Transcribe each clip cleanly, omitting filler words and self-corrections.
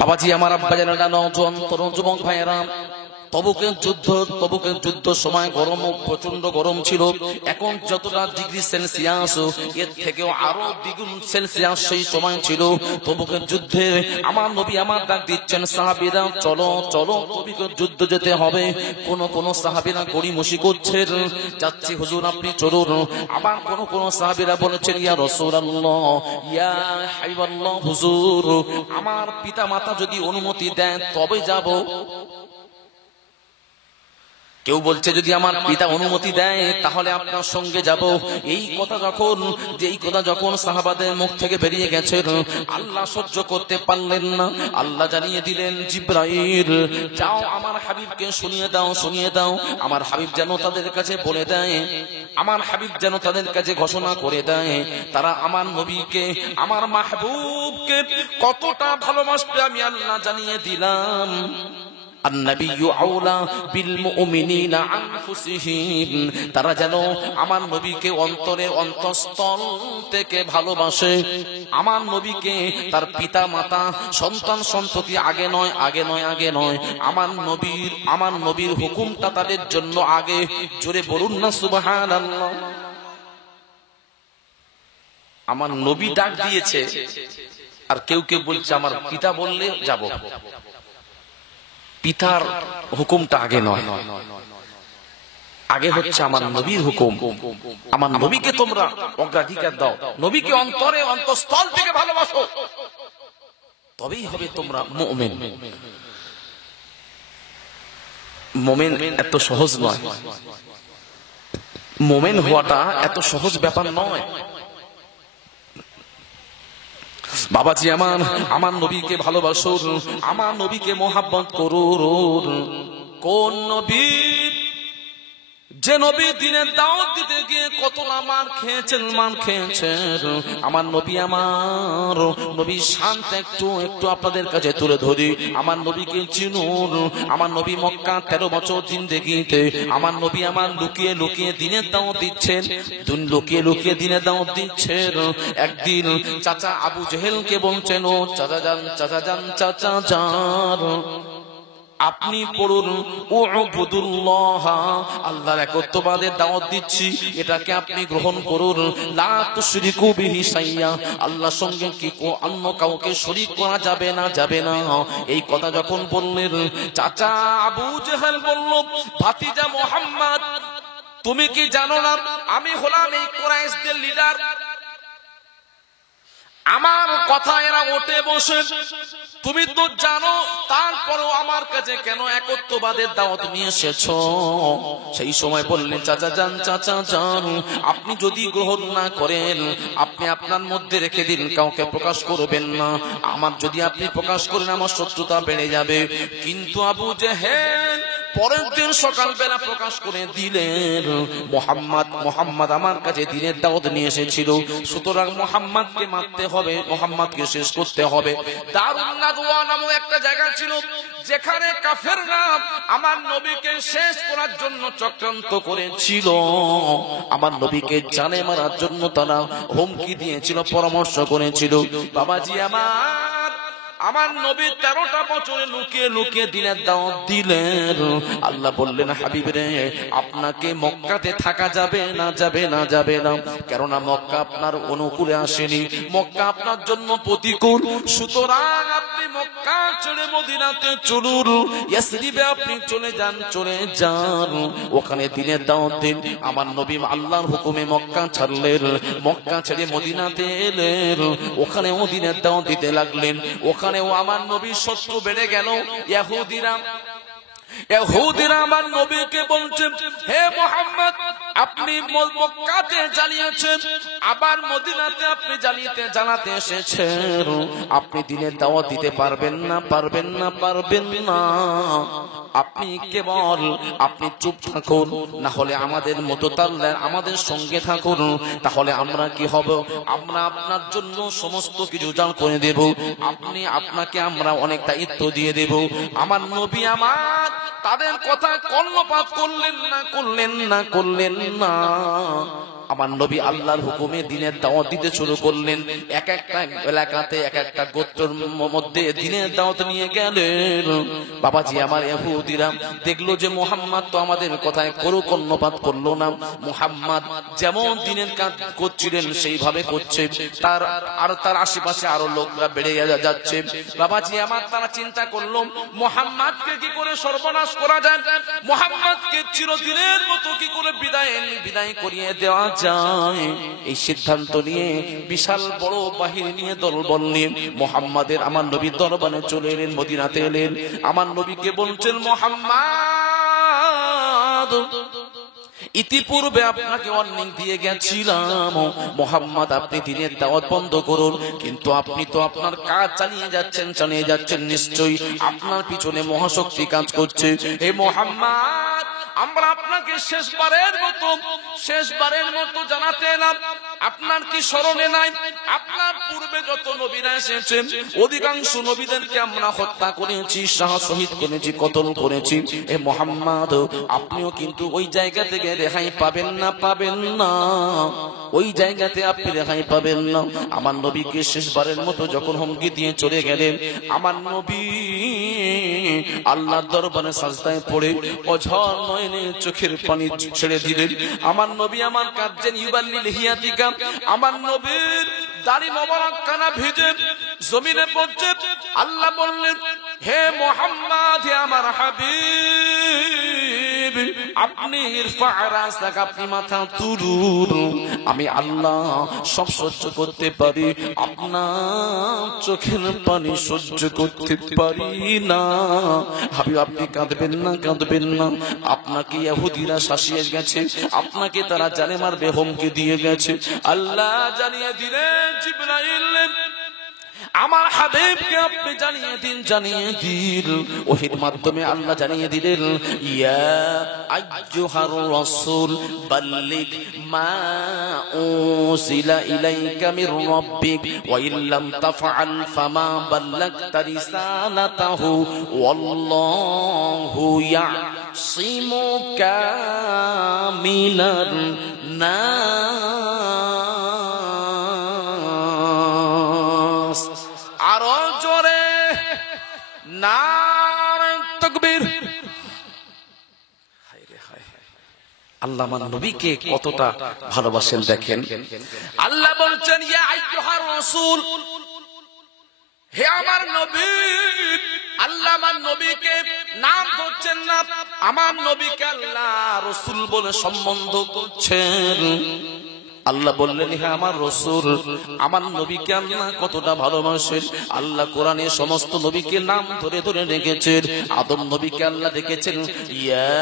বাবাজি আমার, আব্বা জানেরা, নওজোয়ান তরুণ যুবক ভাইয়েরা, তবুকের যুদ্ধ সময় গরম, প্রচন্ড গরম ছিল। এখন যতটা ডিগ্রি সেলসিয়াস, এর থেকেও আরো দ্বিগুণ সেলসিয়াস সেই সময় ছিল। তবুকের যুদ্ধে আমার নবী আমার ডাক দিচ্ছেন, সাহাবীরা চলো চলো, তবুকের যুদ্ধ যেতে হবে। কোন সাহাবীরা গড়িমসি করছেন, যাচ্ছি হুজুর আপনি চলুন। আবার কোন সাহাবীরা বলেছেন, ইয়া রাসূলুল্লাহ, ইয়া হাবিবাল্লাহ, হুজুর আমার পিতা মাতা যদি অনুমতি দেন তবে যাব। কেউ বলছে যদি আমার পিতা অনুমতি দেয় তাহলে আপনার সঙ্গে যাব। এই কথা যখন সাহাবাদের মুখ থেকে বেরিয়ে গেছে, আল্লাহ সহ্য করতে পারলেন না। আল্লাহ জানিয়ে দিলেন, জিবরাইল যাও আমার হাবিবকে শুনিয়ে দাও। আমার হাবিব যেন তাদের কাছে বলে দেয়, আমার হাবিব যেন তাদের কাছে ঘোষণা করে দেয়, তারা আমার নবীকে, আমার মাহবুবকে কতটা ভালোবাসবে আমি আল্লাহ জানিয়ে দিলাম। তারা যেন আমার নবীকে অন্তঃস্থল থেকে ভালোবাসে। আমার নবীকে তার পিতা মাতা সন্তান সন্ততি আগে নয়। আমার নবীর হুকুমটা তাদের জন্য আগে। জোরে বলুন না সুবহানাল্লাহ। আমার নবী ডাক দিয়েছে, আর কেউ বলছে আমার পিতা বললে যাব। পিতার হুকুমটা আগে নয়, আগে হচ্ছে আমার নবীর হুকুম। আমার নবীকে তোমরা অগ্রাধিকার দাও, নবীকে অন্তঃস্থল থেকে ভালোবাসো, তবেই হবে তোমরা মুমিন। মুমিন এত সহজ নয়, মুমিন হওয়াটা এত সহজ ব্যাপার নয়। বাবাজি আমার নবীকে ভালোবাসুন, আমার নবীকে মোহাব্বত করুন। কোন নবী, যে নবী দিনের দাওয়াত দিতে গিয়ে কত না মান খেয়েছেন। আমার নবী শান্ত একটু আপনাদের কাছে তুলে ধরি। আমার নবীকে চিনুন। আমার নবী মক্কা 13 বছর জিন্দেগিতে আমার নবী আমার লুকিয়ে দিনের দাওয়াত দিচ্ছেন। লুকিয়ে দিনের দাওয়াত দিচ্ছেন। একদিন চাচা আবু জেহেলকে বলছেন, ও চাচা যান, আপনি পড়ুন উবুদুল্লাহ, আল্লাহর একত্ববাদের দাওয়াত দিচ্ছি, এটাকে আপনি গ্রহণ করুন। লা তুশরিকু বিহি শাইয়া, আল্লাহর সঙ্গে কি অন্য কাউকে শরীক করা যাবে না। এই কথা যখন বললেন, চাচা আবু জেহেল বলল, ভাতিজা মুহাম্মদ, তুমি কি জানো না আমি হলাম এই কুরাইশদের লিডার? আমার কথা এরা ওঠে বসে, তুমি তো জানো, তারপরও আমার কাছে কেন একত্ববাদের দাওয়াত নিয়ে এসেছো? সেই সময় বললেন, চাচা যান, আপনি যদি গ্রহণ না করেন আপনি আপনার মধ্যে রেখে দিন, কাউকে প্রকাশ করবেন না। আমার যদি আপনি প্রকাশ করেন আমার শত্রুতা বেড়ে যাবে। কিন্তু আবু জেহেল পরের দিন সকালবেলা প্রকাশ করে দিলেন, মোহাম্মদ আমার কাছে দিনের দাওয়াত নিয়ে এসেছিল, সুতরাং মোহাম্মদকে মারতে হবে, মোহাম্মদকে শেষ করতে হবে। দারুন নাদওয়া নামক একটা জায়গা ছিল, যেখানে কাফেররা আমার নবীকে শেষ করার জন্য চক্রান্ত করেছিল। আমার নবীকে জানে মারার জন্য তারা হুমকি দিয়েছিল, পরামর্শ করেছিল। বাবাজি আমার নবী 13টা বছরে লুকিয়ে দিনের দাওয়াত দিলেন। আল্লাহ বললেন, হাবিব রে, আপনাকে মক্কাতে থাকা যাবে না, কেননা মক্কা আপনার অনুকূলে আসেনি, মক্কা আপনার জন্য প্রতিকূল। সুতরাং আপনি মক্কা ছেড়ে মদিনাতে চলুন, ইয়াসরিবে আপনি চলে যান, ওখানে দিনের দাওয়াত দিন। আমার নবী আল্লাহর হুকুমে মক্কা ছাড়লেন, মক্কা ছেড়ে মদিনাতে এলেন, ওখানেও দিনের দাওয়াত দিতে লাগলেন। ওখানেও আমার নবীর শত্রু বেড়ে গেল। ইহুদিরা আমার নবীকে বলছেন, হে মুহাম্মদ, আপনি মক্কাতে জ্বালিয়েছেন, আবার মদিনাতে আপনি জানাতে এসেছেন, আপনি দিনের দাওয়াত দিতে পারবেন না। আপনি চুপ থাকুন, না হলে আমাদের মতো আমাদের সঙ্গে থাকুন, তাহলে আমরা কি হব? আমরা আপনার জন্য সমস্ত কিছু জান করে দেব, আপনাকে আমরা অনেক দায়িত্ব দিয়ে দেব। আমার নবী আমার তাদের কথা কর্ণপাত করলেন না। আমার নবী আল্লাহর হুকুমে দিনের দাওয়াত দিতে শুরু করলেন। এক একটা এলাকাতে এক একটা গোত্রের মধ্যে দিনের দাওয়াত নিয়ে গেলেন। বাবাজি আমার ইহুদিরা দেখলো যে মুহাম্মদ তো আমাদের কথায় কোনো কর্ণপাত করলো না। মুহাম্মদ যেমন দিনের কাজ করছিলেন সেইভাবে করছে, তার আশেপাশে আরো লোকরা বেড়ে যাচ্ছে। বাবাজি আমার তারা চিন্তা করলো মুহাম্মদকে কি করে সর্বনাশ করা যায়, মুহাম্মদকে চিরদিনের মতো কি করে বিদায় করিয়ে দেওয়া যায়। এই সিদ্ধান্ত নিয়ে বিশাল বড় বাহিনী নিয়ে দলবল নিয়ে মুহাম্মাদের আমার নবীর দরবারে চলে এলেন, মদিনাতে এলেন। আমার নবীকে বলছেন মুহাম্মদ ইতিপূর্বে আপনাকে ওয়ার্নিং দিয়ে গেছিলাম মুহাম্মদ আপনি দিনের দাওয়াত বন্ধ করুন, কিন্তু আপনি তো আপনার কাজ চালিয়ে যাচ্ছেন নিশ্চয়ই আপনার পিছনে মহাশক্তি কাজ করছে। হে মুহাম্মদ আমরা আপনাকে শেষবারের মতো জানাতে এলাম, আপনার কি স্মরণে নাই আপনার পূর্বে যত নবীরা এসেছেন অধিকাংশ নবীদেরকে আমরা হত্যা করেছি, শহীদ করেছি, কতল করেছি। এ মুহাম্মদ আপনিও কিন্তু ওই জায়গা থেকে রেহাই পাবেন না, ওই জায়গাতে আপনি রেহাই পাবেন না। আমার নবীকে শেষবারের মতো যখন হুমকি দিয়ে চলে গেলেন, আমার নবী আল্লাহর দরবারে সাজদায় পড়ে অঝর নয়নে চোখের পানি ছেড়ে দিলেন। আমার নবী আমার কাঁদছেন, ইউবাল্লি লিহিয়াতিকা, আমার নবীর দাড়ি মোবারক কানা ভিজে জমিনে পড়ছে। আল্লাহ বললেন হে মুহাম্মদ, হে আমার হাবিব, আপনি আপনি মাথা তুলুন, আমি আল্লাহ সব সহ্য করতে পারি, আপনার চোখের পানি সহ্য করতে পারি না। হাবিব আপনি কাঁদবেন না, আপনাকে ইহুদিরা শাসিয়ে গেছে, আপনাকে তারা জানে মারবে হুমকি দিয়ে গেছে। আল্লাহ জানিয়ে দিলেন জিবরাইল আমার হাবিবকে আপনি জানিয়ে দিন। ওহীর মাধ্যমে আল্লাহ জানিয়ে দিলেন ইয়া আইয়ুহার রাসূল বাল্লিগ মা উনজিলা ইলাইকা মির রাব্বিক ওয়া ইল্লাম তাফআল ফামা বাল্লাগতা রিসালাতাহু ওয়াল্লাহু ইয়াসিমুকা মিনান নাস। আরো জোরে নারে তাকবীর। আল্লাহ আমার নবীকে কতটা ভালোবাসেন দেখেন। আল্লাহ বলছেন ইয়া আইয়ুহার রাসূল, হে আমার নবী। আল্লাহ আমার নবীকে নাম ধরছেন না, আমার নবীকে আল্লাহ রাসূল বলে সম্বোধন করছেন। আল্লাহ বললেন হে আমার রাসূল, আমার নবীকে আল্লাহ কতটা ভালোবাসেন। আল্লাহ কোরআনে সমস্ত নবীকে নাম ধরে ধরে রেখেছেন। আদম নবীকে আল্লাহ ডেকেছেন ইয়া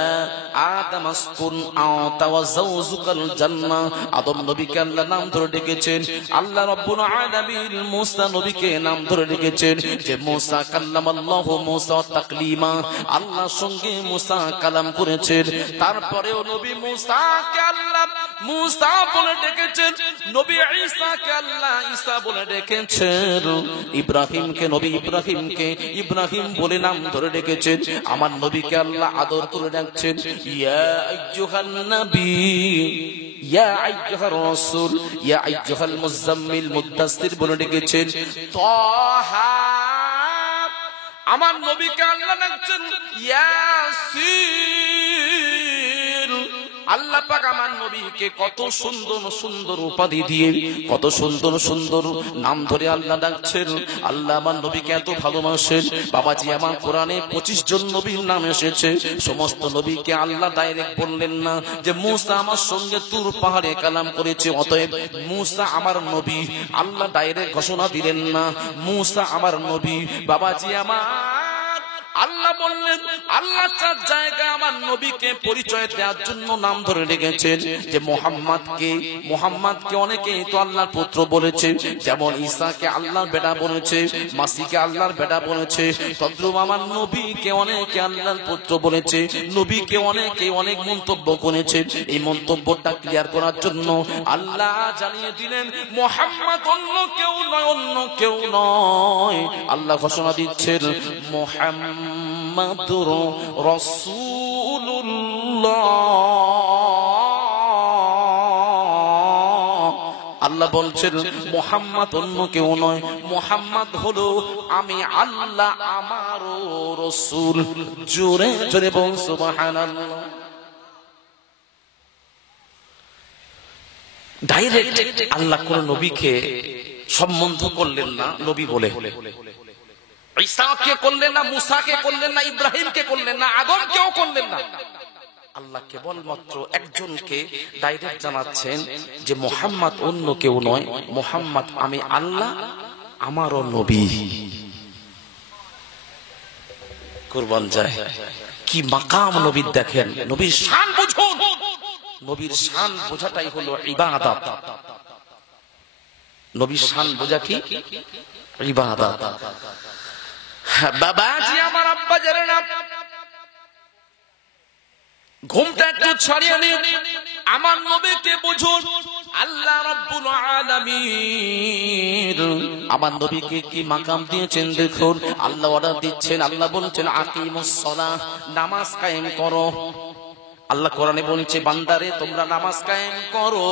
আদম আসকুন আনতা ওয়া যাওজুকাল জান্নাহ, আদম নবীকে আল্লাহ নাম ধরে ডেকেছেন। আল্লাহ রাব্বুল আলামিন মুসা নবীকে নাম ধরে ডেকেছেন যে মুসা কাল্লামাল্লাহু মুসা তাকলিমা, আল্লাহর সঙ্গে মুসা কালাম করেছেন। তারপরেও নবী মুসাকে আল্লাহ মুসা বলে ডেকেছেন, নবী ঈসাকে আল্লাহ ঈসা বলে ডেকেছেন, ইব্রাহিমকে নবী ইব্রাহিমকে ইব্রাহিম বলে নাম ধরে ডেকেছেন। আমার নবীকে আল্লাহ আদর করে ডাকছেন ইয়া আইয়ুহান নবী, ইয়া আইয়ুহার রাসূল, ইয়া আইয়ুহাল মুযাম্মিল মুদ্দাসসির বলে ডেকেছেন। তাহা আমার নবীকে আল্লাহ ডাকছেন ইয়াসিন। আল্লাহ পাক আমার নবীকে কত সুন্দর সুন্দর উপাধি দিয়ে কত সুন্দর সুন্দর নাম ধরে আল্লাহ ডাকছেন। আল্লাহ আমার নবীকে এত ভালোবাসেন। বাবাজি আমার কোরআনে 25 জন নবীর নাম এসেছে। সমস্ত নবীকে আল্লাহ ডাইরেক্ট বললেন না যে মুসা আমার সঙ্গে তুর পাহাড়ে কালাম করেছে অতএব মুসা আমার নবী। আল্লাহ ডাইরেক্ট ঘোষণা দিলেন না মুসা আমার নবী। বাবাজি আমার আল্লাহ বললেন, আল্লাহ চার জায়গায় আমার নবীকে পরিচয় দেওয়ার জন্য নাম ধরে রেখেছেন যে মোহাম্মদকে অনেকে তো আল্লাহর পুত্র বলেছে, যেমন ঈসাকে আল্লাহর বেটা বলেছে, মাসিকে আল্লাহর বেটা বলেছে, তদ্রুপ আমার নবীকে অনেকে আল্লাহর পুত্র বলেছে, নবীকে অনেকে অনেক মন্তব্য করেছে। এই মন্তব্যটা ক্লিয়ার করার জন্য আল্লাহ জানিয়ে দিলেন মুহাম্মদ অন্য কেউ নয়। আল্লাহ ঘোষণা দিচ্ছেন মুহাম্মাদুর রাসূলুল্লাহ। আল্লাহ বলছেন মুহাম্মদ অন্য কেউ নয়, মুহাম্মদ হলো আমি আল্লাহ আমারও রাসূল। জোরে জোরে বল সুবহানাল্লাহ। ডাইরেক্ট আল্লাহ কোন নবীকে সম্বন্ধ করলেন না নবী বলে। ঈসাকে করলেন না, মুসাকে করলেন না, ইব্রাহিমকে করলেন না, আদমকেও করলেন না। আল্লাহ কেবলমাত্র একজনকে ডাইরেক্ট জানাচ্ছেন যে মুহাম্মদ অন্য কেউ নয়, মুহাম্মদ আমি আল্লাহ আমারও নবী। কুরবান যায় কি মাকাম নবীর, দেখেন নবীর শান বুঝুন। নবীর শান বোঝাটাই হলো ইবাদত। নবীর শান বোঝা কি? ইবাদত। বাবাজি আমার, আব্বা যারা না, ঘুমটা একটু ছাড়িয়ে নিন, আমার নবীকে বুঝুন। আল্লাহ রাব্বুল আলামিন আমার নবীকে কি মাকাম দিয়েছেন দেখুন। আল্লাহ অর্ডার দিচ্ছেন, আল্লাহ বলছেন আকিমুস সালাহ, নামাজ কায়েম করো। আল্লাহ কোরআনে বলছে বান্দারে তোমরা নামাজ কায়েম করো,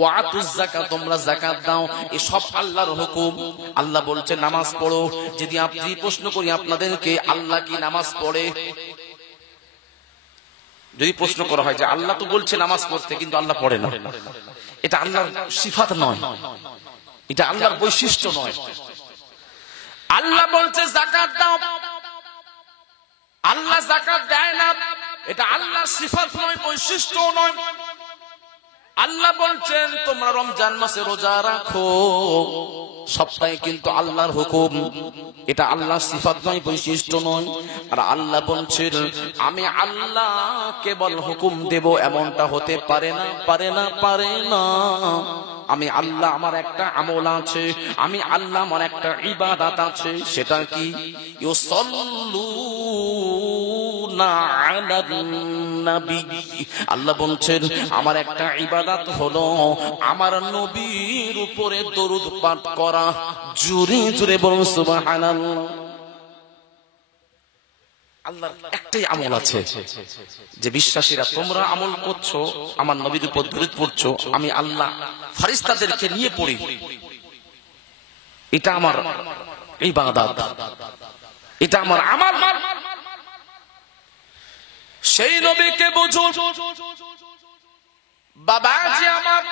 ওয়াতুজ যাকাত তোমরা যাকাত দাও। এই সব আল্লাহর হুকুম। আল্লাহ বলছে নামাজ পড়ো। যদি আপনি প্রশ্ন করি আপনাদেরকে আল্লাহ কি নামাজ পড়ে, যদি প্রশ্ন করা হয় যে আল্লাহ তো বলছে নামাজ পড়তে কিন্তু আল্লাহ পড়ে না, এটা আল্লাহর সিফাত নয়, এটা আল্লাহর বৈশিষ্ট্য নয়। আল্লাহ বলছে যাকাত দাও, আল্লাহ যাকাত দেয় না, এটা আল্লাহর সিফাত নয়, বৈশিষ্ট্য নয়। আল্লাহ বলছেন তোমরা রমজান মাসে রোজা রাখো, সপ্তাহে কিন্তু আল্লাহর হুকুম, এটা আল্লাহর সিফাত নয়, বৈশিষ্ট্য নয়। আর আল্লাহ বলছেন আমি আল্লাহ কেবল হুকুম দেব, এমনটা হতে পারে না, পারে না, পারে না। আমি আল্লাহ আমার একটা আমল আছে, আমি আল্লাহ আমার একটা ইবাদত আছে, সেটা কি? ইউসাল্লুনা আলান নবী। আল্লাহ বলছেন আমার একটা ইবাদত হলো আমার নবীর উপরে দরুদ পাঠ করা। জোরে জোরে বলুন সুবহানাল্লাহ। আল্লাহর একটাই আমল আছে যে বিশ্বাসীরা তোমরা আমল করছো, আমার নবীর উপর দরুদ পড়ছো, আমি আল্লাহ ফেরেশতাদেরকে নিয়ে পড়ি, এটা আমার ইবাদত, এটা আমার আমল। সেই নবীকে বুঝুন। বাবাজি আমার,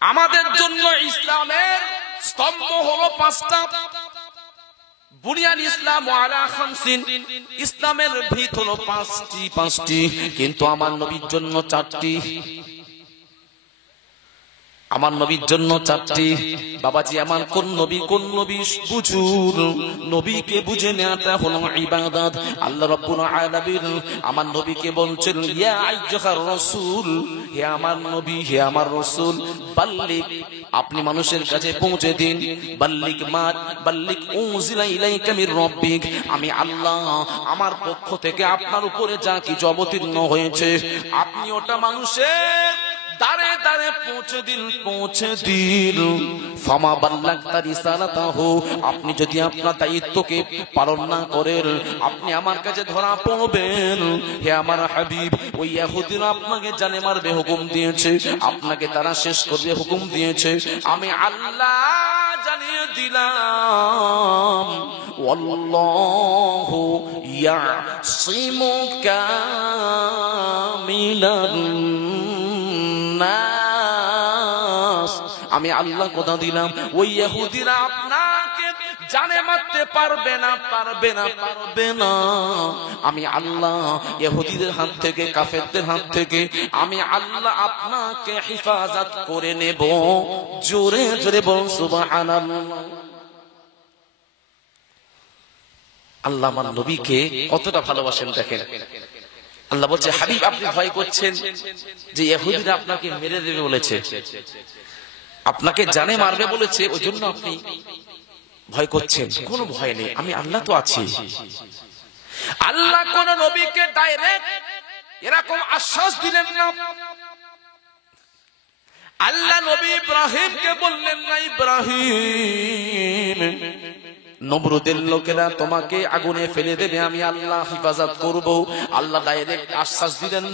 আমাদের জন্য ইসলামের স্তম্ভ হলো পাঁচটা। বুনিয়ান ইসলাম আলা খামসিন, ইসলামের ভিত হলো পাঁচটি, কিন্তু আমার নবীর জন্য চারটি। আমার নবীর জন্য চারটি। বাবাজি আমার, কোন নবী বুঝুন। নবীকে বুঝে নেওয়াটা হলো ইবাদত। আল্লাহ রাব্বুল আলামিন আমার নবীকে বলছেন ইয়া আইয়ুহার রাসূল, হে আমার নবী, হে আমার রাসূল, বাল্লিগ, আপনি মানুষের কাছে পৌঁছে দিন। বাল্লিগ উনজিলা ইলাইকা মির রাব্বিক, আমি আল্লাহ আমার পক্ষ থেকে আপনার উপরে যা কিছু অবতীর্ণ হয়েছে আপনি ওটা মানুষের দাঁড়ে দাঁড়ে পৌঁছে দিন। ফামা বাল্লাগতা রিসালাতাহু, আপনি যদি আপনার দায়িত্বকে পালন না করেন আপনি আমার কাছে ধরা পড়বেন। হে আমার হাবিব, ওই ইহুদিরা আপনাকে জানে মারবে হুকুম দিয়েছে, আপনাকে তারা শেষ করবে হুকুম দিয়েছে। আমি আল্লাহ জানিয়ে দিলাম ওয়াল্লাহু ইয়াসিমুকা মিনান নাস, আমি আল্লাহ কথা দিলাম ওই ইহুদিরা আপনাকে জানে মারতে পারবে না, পারবে না, পারবে না। আমি আল্লাহ ইহুদিদের হাত থেকে, কাফেরদের হাত থেকে আমি আল্লাহ আপনাকে হেফাজত করে নেব। জোরে জোরে বলুন সুবহানাল্লাহ। আল্লাহ আমার নবীকে কতটা ভালোবাসেন দেখেন। আল্লাহ বলছে হাবিব আপনি ভয় করছেন যে ইহুদিরা আপনাকে মেরে দেবে বলেছে, আপনাকে জানে মারবে বলেছে, ওই জন্য আপনি ভয় করছেন। কোনো ভয় নেই, আমি আল্লাহ তো আছি। আল্লাহ কোন নবীকে ডাইরেক্ট এরকম আশ্বাস দিলেন না। আল্লাহ নবী ইব্রাহিমকে বললেন না ইব্রাহিম নমরুদের লোকেরা তোমাকে আগুনে ফেলে দেবে, আমি আল্লাহ হেফাজত করব। আল্লাহ ডাইরেক্ট আশ্বাস দিলেন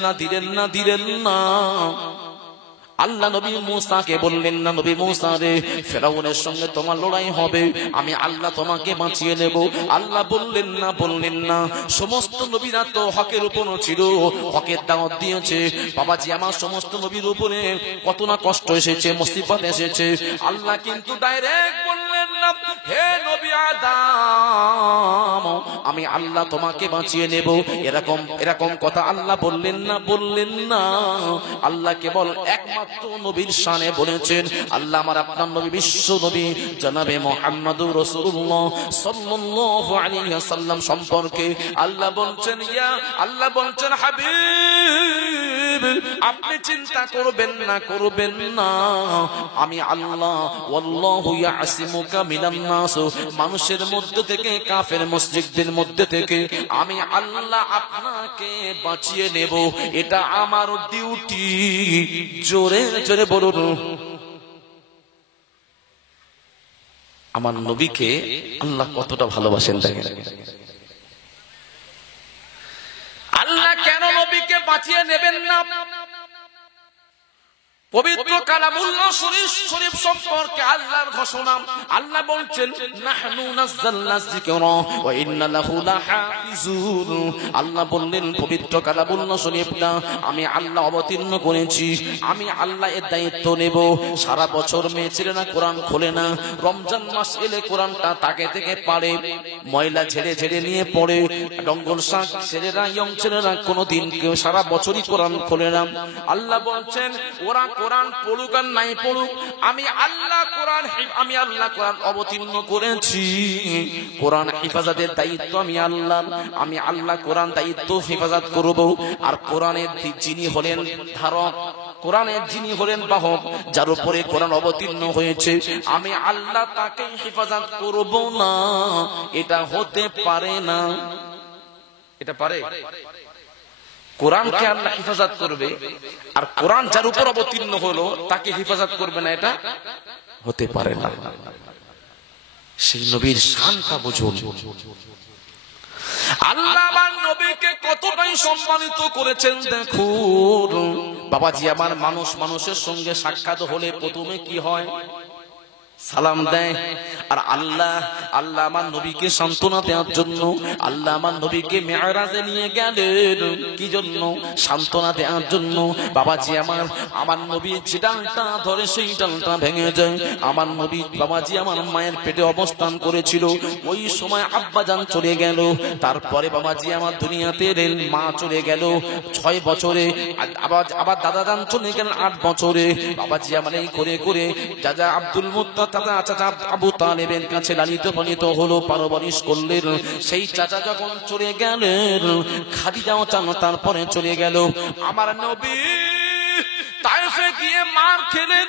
না। আল্লাহ নবী মূসাকে বললেন না, নবী মূসা রে, ফেরাউনের সঙ্গে তোমার লড়াই হবে, আমি আল্লাহ তোমাকে বাঁচিয়ে নেব। আল্লাহ বললেন না। সমস্ত নবীরা তো হকের উপর ছিল, হকের দাওয়াত দিয়েছে। বাবাজি আমার সমস্ত নবীর উপরে কত না কষ্ট এসেছে, মুসিবত এসেছে। আল্লাহ কিন্তু ডাইরেক্ট বললেন না, হে নবী আদম, আমি আল্লাহ তোমাকে বাঁচিয়ে নেব। এরকম কথা আল্লাহ বললেন না। আল্লাহ কেবল একমাত্র নবীর শানে বলেছেন। আল্লাহ আমার আপনার নবী, বিশ্ব নবী জনাবে মুহাম্মদুর রাসূলুল্লাহ সাল্লাল্লাহু আলাইহি ওয়াসাল্লাম সম্পর্কে আল্লাহ বলছেন হাবিব, আপনি চিন্তা করবেন না, আমি আল্লাহ ওয়াল্লাহু ইয়াসিমুকা মিনান নাস, মানুষের মধ্যে থেকে, কাফের মুশরিকদের মধ্যে থেকে আমি আল্লাহ আপনাকে বাঁচিয়ে নেব। এটা আমার ডিউটি। জোরে জোরে বলুন। আমার নবীকে আল্লাহ কতটা ভালোবাসেন দেখেন। আল্লাহ কেন নবীকে বাঁচিয়ে নেবেন না? পবিত্র কালামুল্লাহ শরীফ সম্পর্কে আল্লাহর ঘোষণা। আল্লাহ বলছেন নাহনু নাযালনা যিকরা ওয়া ইন্না লাহু লাহাফিজুন। আল্লাহ বললেন পবিত্র কালামুল্লাহ শরীফটা আমি আল্লাহ অবতীর্ণ করেছি, আমি আল্লাহ এর দায়িত্ব নেব। সারা বছর মেয়ে ছেলেরা কোরআন খোলে না, রমজান মাস এলে কোরআনটা তাকে থেকে পারে, ময়লা ঝেড়ে নিয়ে পড়ে। ডঙ্গল শাক ছেলেরা, ইয়ং ছেলেরা কোনোদিন কেউ সারা বছরই কোরআন খোলে না। আল্লাহ বলছেন ওরা কোরআন পড়ুক আর নাই পড়ুক, আমি আল্লাহ কোরআন অবতীর্ণ করেছি। কোরআন হেফাজতের দায়িত্ব আমি আল্লাহ কোরআন দায়িত্ব হেফাজত করব। আর কোরআনের যিনি হলেন ধারক, কোরআনের যিনি হলেন বাহক, যার উপরে কোরআন অবতীর্ণ হয়েছে, আমি আল্লাহ তাকে হেফাজত করব না। এটা হতে পারে না। এটা পারে? কোরআনকে আল্লাহ হেফাজত করবে আর কোরআন যার উপর অবতীর্ণ হলো তাকে হেফাজত করবে না, এটা হতে পারে না। সেই নবীর শানটা বুঝুন। আল্লাহ আমার নবীকে কতটাই সম্মানিত করেছেন দেখুন। বাবাজি আমার মানুষের সঙ্গে সাক্ষাৎ হলে প্রথমে কি হয়? সালাম দেয়। আর আল্লাহ আমার নবীকে সান্ত্বনা দেওয়ার জন্য আল্লাহ আমার নবীকে মেরাজে নিয়ে গেলেন। কি জন্য? সান্ত্বনা দেওয়ার জন্য। বাবাজি আমার নবী যে ডালটা ধরে সেই ডালটা ভেঙে যায়। আমার নবী বাবাজি আমার মায়ের পেটে অবস্থান করেছিল, ওই সময় আব্বাজান চলে গেল। তারপরে বাবাজি আমার দুনিয়াতে মা চলে গেল 6 বছরে, আবার দাদাজান চলে গেলেন 8 বছরে। বাবাজি আমার এই করে দাদা আব্দুল মুত্তালিব চাচা আবু তালেবের কাছে লালিত পালিত হলো, পারবরিশ করলেন। সেই চাচা যখন চলে গেলেন, খাদিজাও তারপরে চলে গেল। আমার নবী তায়েফে গিয়ে মার খেলেন,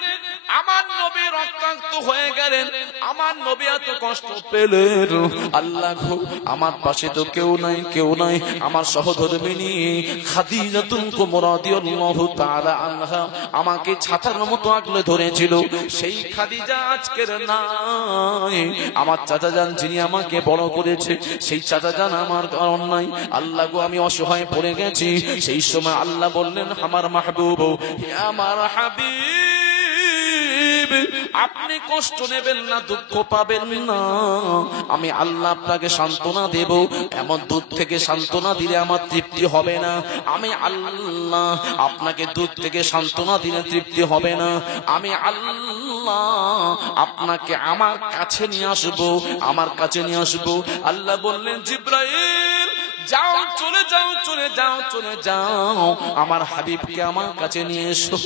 আমার নবী রক্তাক্ত হয়ে গেলেন, আমার নবী এত কষ্ট পেলেন। আল্লাহ গো, আমার পাশে তো কেউ নাই। আমার সহধর্মিনী খাদিজাতুল কুবরা রাদিয়াল্লাহু তাআলা আনহা আমাকে ছাতার মতো আগলে ধরেছিল। সেই খাদিজা আজকের নাই। আমার চাচা জান যিনি আমাকে বড় করেছে, সেই চাচা জান আমার কারণ নাই। আল্লাহ গো, আমি অসহায় পড়ে গেছি। সেই সময় আল্লাহ বললেন আমার মাহবুব, হে আমার হাবিব, আপনি কষ্ট নেবেন না, দুঃখ পাবেন না। আমি আল্লাহ আপনাকে সান্ত্বনা দেব। এমন দূর থেকে সান্ত্বনা দিলে আমার তৃপ্তি হবে না। আমি আল্লাহ আপনাকে দূর থেকে সান্ত্বনা দিলে তৃপ্তি হবে না। আমি আল্লাহ আপনাকে আমার কাছে নিয়ে আসবো। আল্লাহ বললেন জিব্রাইল, যাও, চলে যাও, আমার হাবিবকে আমার কাছে নিয়ে এসো।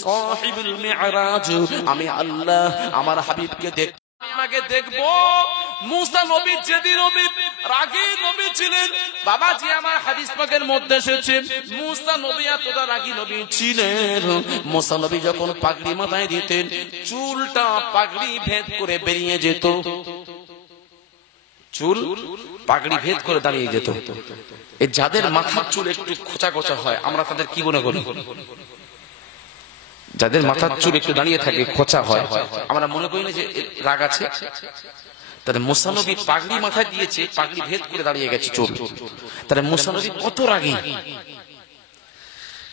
সাহিবুল মিরাজ, আমি আল্লাহ আমার হাবিবকে আপনাকে দেখবো। মুসা নবী যেদিন নবী রাগী নবী ছিলেন, বাবাজি আমার হাদিস পাকের মধ্যে এসেছে মুসা নবী এতটা রাগী নবী ছিলেন। মুসা নবী যখন পাগড়ি মাথায় দিতেন, চুলটা পাগড়ি ভেদ করে বেরিয়ে যেত। চুল পাগড়ি ভেদ করে দাঁড়িয়ে যেত। এই যাদের মাথার চুল একটু খোঁচা হয়, আমরা তাদের কি মনে করি? যাদের মাথার চুল একটু দাঁড়িয়ে থাকে, খোঁচা হয়, আমরা মনে করি না যে রাগ আছে। তাহলে মুসা নবী পাগড়ি মাথায় দিয়েছে, পাগড়ি ভেদ করে দাঁড়িয়ে গেছে চুল। তাহলে মুসা নবী কত রাগী।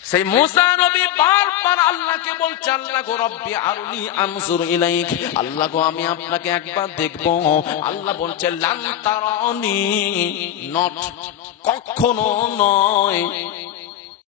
সেই মুসা নবী বারবার আল্লাহকে বলছে, আল্লাহ গো রব্বি আরনি আনজুর ইলাইক, আল্লাহ গো আমি আপনাকে একবার দেখব। আল্লাহ বলছে লান তারানি, নট, কখনো নয়।